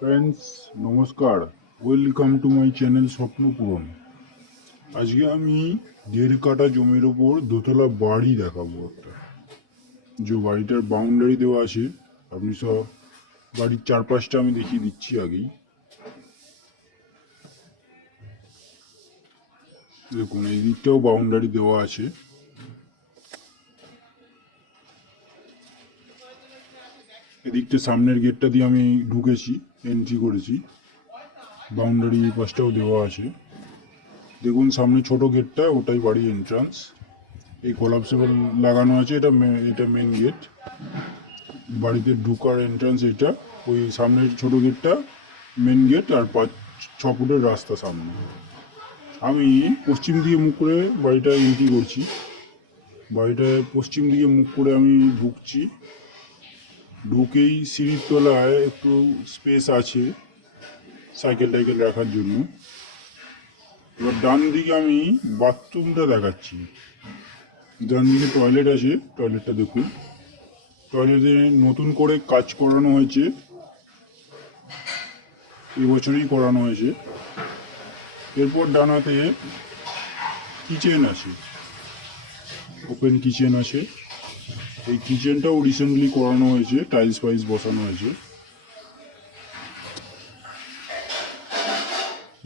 Friends, নমস্কার। Welcome to my channel Swapnapuran. আজকে আমি 1.5 কাঠা জমির ওপর দোতলা বাড়ি দেখাবো। একটা যে বাড়িটার বাউন্ডারি দেওয়া আছে, আপনি সব বাড়ির চারপাশটা আমি দেখিয়ে দিচ্ছি আগেই। দেখুন, এই দিকটাও বাউন্ডারি দেওয়া আছে। এদিকটা সামনের গেটটা দিয়ে আমি ঢুকেছি, এন্ট্রি করেছি। বাউন্ডারি এই পাশটাও দেওয়া আছে। দেখুন সামনে ছোট গেটটা, ওটাই বাড়ির এন্ট্রান্স। এই কোলাপসেবল লাগানো আছে, এটা মেন গেট। বাড়িতে ঢুকার এন্ট্রান্স এটা। ওই সামনের ছোট গেটটা মেন গেট, আর 5-6 ফুটের রাস্তা সামনে। আমি পশ্চিম দিকে মুখ করে বাড়িটা এন্ট্রি করছি। বাড়িটায় পশ্চিম দিকে মুখ করে আমি ঢুকছি। ঢুকেই সিঁড়ির তলায় একটু স্পেস আছে সাইকেল টাইকেল রাখার জন্য। এবার ডান দিকে আমি বাথরুমটা দেখাচ্ছি। ডান দিকে টয়লেট আছে, টয়লেটটা দেখুন। টয়লেটে নতুন করে কাজ করানো হয়েছে, এই বছরই করানো হয়েছে। এরপর ডান হাতে কিচেন আছে, ওপেন কিচেন আছে। এই কিচেনটাও রিসেন্টলি করানো হয়েছে, টাইলস ফাইলস বসানো হয়েছে।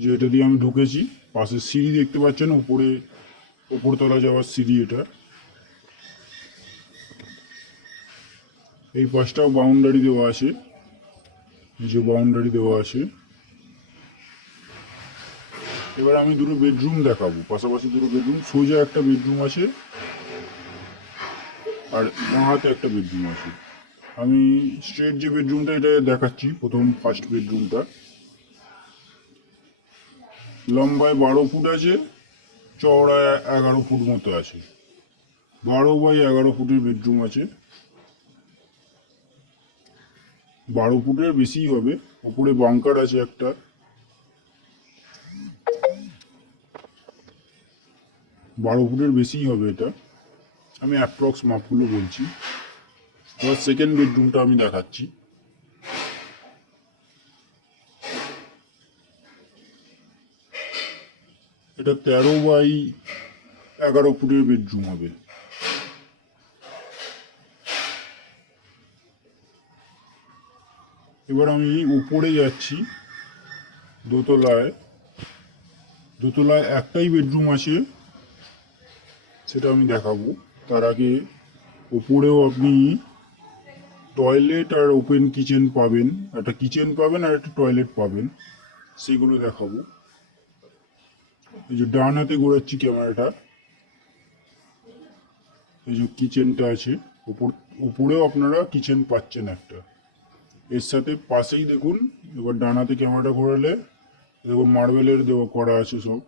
যে এটা দিয়ে আমি ঢুকেছি, পাশে সিঁড়ি দেখতে পাচ্ছেন, ওপরতলা যাওয়ার সিঁড়ি এটা। এই পাশটাও বাউন্ডারি দেওয়া আছে, যে বাউন্ডারি দেওয়া আছে। এবার আমি দুটো বেডরুম দেখাবো, পাশাপাশি দুটো বেডরুম। সোজা একটা বেডরুম আছে, আর বাঁ হাতে একটা বেডরুম আছে। আমি স্ট্রেট যে বেডরুমটা এটা দেখাচ্ছি, প্রথম ফার্স্ট বেডরুমটা। লম্বায় 12 ফুট আছে, চওড়ায় 11 ফুট মতো আছে। 12 বাই 11 ফুটের বেডরুম আছে। 12 ফুটের বেশিই হবে। ওপরে বাংকার আছে একটা। 12 ফুটের বেশিই হবে এটা, আমি অ্যাপ্রক্স মাপগুলো বলছি। এবার সেকেন্ড বেডরুমটা আমি দেখাচ্ছি। এটা 13 বাই 11 ফুটের বেডরুম হবে। এবার আমি উপরে যাচ্ছি, দোতলায়। দোতলায় একটাই বেডরুম আছে, সেটা আমি দেখাবো। তার আগে উপরেও আপনি টয়লেট আর ওপেন কিচেন পাবেন। একটা কিচেন পাবেন আর একটা টয়লেট পাবেন, সেগুলো দেখাবো। এই যে ডান হাতে ঘোরাচ্ছি ক্যামেরাটা, এই যে কিচেনটা আছে। উপরেও আপনারা কিচেন পাচ্ছেন একটা, এর সাথে পাশেই দেখুন। এবার ডান হাতে ক্যামেরাটা ঘোরালে দেখুন মার্বেলের দেওয়া করা আছে সব।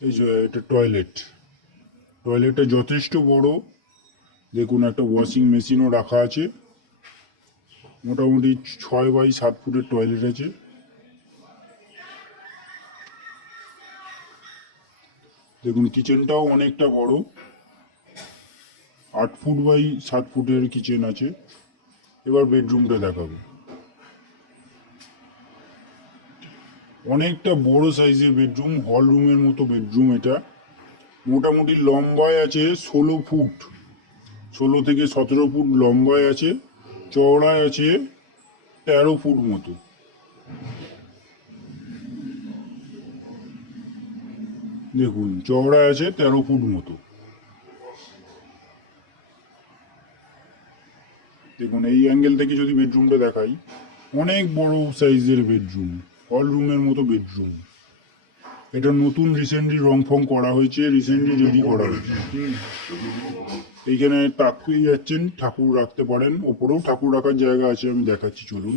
এই যে এটা টয়লেট। টয়লেটটা যথেষ্ট বড়। দেখুন একটা ওয়াশিং মেশিনও রাখা আছে। মোটামুটি 6 বাই 7 ফুটের টয়লেট আছে। দেখুন কিচেনটাও অনেকটা বড়, 8 ফুট বাই 7 ফুটের কিচেন আছে। এবার বেডরুমটা দেখাবো। অনেকটা বড় সাইজের বেডরুম, হল রুমের মতো বেডরুম এটা। মোটামুটি লম্বায় আছে 16 ফুট, 16 থেকে 17 ফুট লম্বায় আছে। চওড়ায় আছে 13 ফুট মতো। দেখুন চওড়ায় আছে 13 ফুট মতো। দেখুন এই অ্যাঙ্গেল থেকে যদি বেডরুমটা দেখাই, অনেক বড় সাইজের বেডরুম, হল রুমের মতো বেডরুম। এটা নতুন রিসেন্টলি রং ফং করা হয়েছে, রিসেন্টলি রেডি করা হয়েছে। এইখানে তাক পেয়ে যাচ্ছেন, ঠাকুর রাখতে পারেন। ওপরেও ঠাকুর রাখার জায়গা আছে, আমি দেখাচ্ছি চলুন।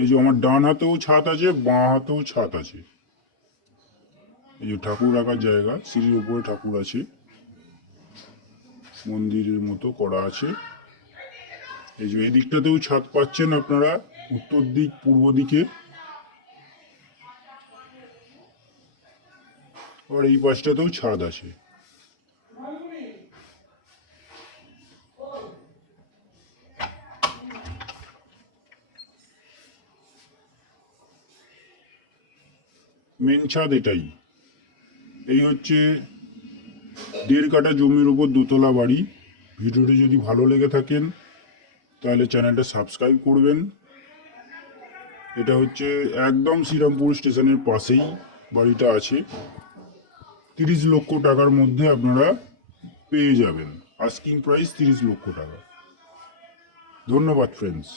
এই যে আমার ডান হাতেও ছাদ আছে, বাঁ হাতেও ছাদ আছে। এই যে ঠাকুর রাখার জায়গা, সিঁড়ির উপরে ঠাকুর আছে, মন্দিরের মতো করা আছে। এই যে এই দিকটাতেও ছাদ পাচ্ছেন আপনারা, উত্তর দিক পূর্ব দিকে। আর এই পাশটাতেও ছাদ আছে। মেন ছাদ এটাই। এই হচ্ছে 1.5 কাঠা জমির উপর দোতলা বাড়ি। ভিডিওটি যদি ভালো লেগে থাকেন তাহলে চ্যানেলটা সাবস্ক্রাইব করবেন। এটা হচ্ছে একদম শ্রীরামপুর স্টেশনের পাশেই বাড়িটা আছে। 30 লক্ষ টাকার মধ্যে আপনারা পেয়ে যাবেন। আস্কিং প্রাইস 30 লক্ষ টাকা। ধন্যবাদ ফ্রেন্ডস।